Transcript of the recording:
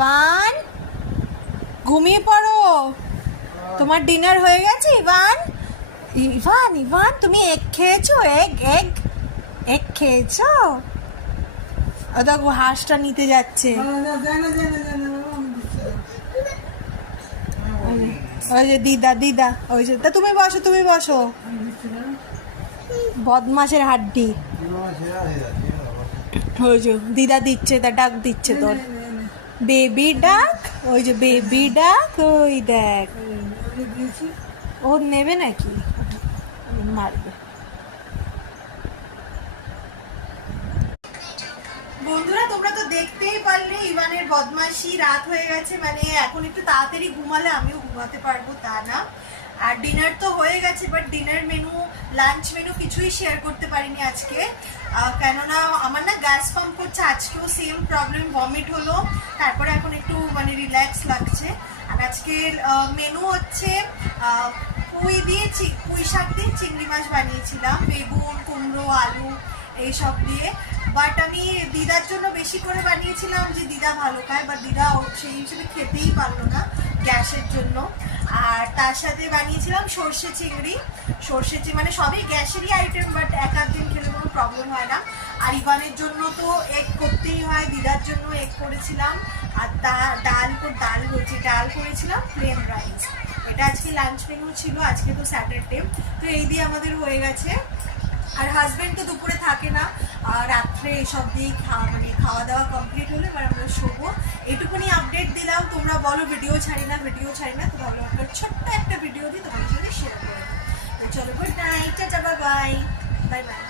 Ivan ঘুমিয়ে পড়ো, তোমার ডিনার হয়ে গেছে। ইভান ইভান ইভান তুমি এগ খেয়েছো? এগ এগ এগ খেয়েছো? ও দেখো হাঁসটা নিতে যাচ্ছে। ওই যে দিদা দিদা, ওই যে তা তুমি বসো, তুমি বসো। বদমাসের হাড্ডি। ওই যে দিদা দিচ্ছে, তা ডাক দিচ্ছে তোর বেবি ডাক। ওই যে বেবি ডাক, ওই দেখ। ও নেবে নাকি? মারবে। বন্ধুরা তোমরা তো দেখতেই পারলে ইভানের বদমাশি। রাত হয়ে গেছে, মানে এখন একটু তাড়াতাড়ি ঘুমালে আমিও ঘুমাতে পারবো তা না। আর ডিনার তো হয়ে গেছে, but dinner menu lunch menu কিছুই শেয়ার করতে পারিনি আজকে, কেননা আমার না গ্যাস পাম্প করছে। আজকেও সেম প্রবলেম, ভমিট হলো, তারপরে এখন একটু মানে রিল্যাক্স লাগছে। আর আজকের মেনু হচ্ছে পুঁই দিয়ে পুঁই শাক দিয়ে চিংড়ি মাছ বানিয়েছিলাম, বেগুন কুমড়ো আলু এইসব দিয়ে। বাট আমি দিদার জন্য বেশি করে বানিয়েছিলাম, যে দিদা ভালো খায়, বাট দিদা সেই হিসেবে খেতেই পারলো না গ্যাসের জন্য। আর তার সাথে বানিয়েছিলাম সর্ষে চিংড়ি। মানে সবই গ্যাসেরই আইটেম, বাট এক আধ দিন খেলে কোনো প্রবলেম হয় না। আর ইভানের জন্য তো এগ করতেই হয়, দিদার জন্য এগ করেছিলাম। আর ডাল করেছিলাম, প্লেন রাইস। এটা আজকে লাঞ্চ মেনু ছিল, আজকে তো স্যাটারডে। তো এই দিয়ে আমাদের হয়ে গেছে। আর হাজব্যান্ড তো দুপুরে থাকে না, রাত্রে এসব দিয়ে খাওয়া দাওয়া কমপ্লিট হলে এবার আমরা শোবো। এটুকুনি আপডেট দিলাম। তোমরা বলো ভিডিও ছাড়ি না, তো ভালো একটা ছোট্ট একটা ভিডিও দিয়ে তোমাদের সাথে শেয়ার করে। তো চলো, good night, tata, bye bye bye.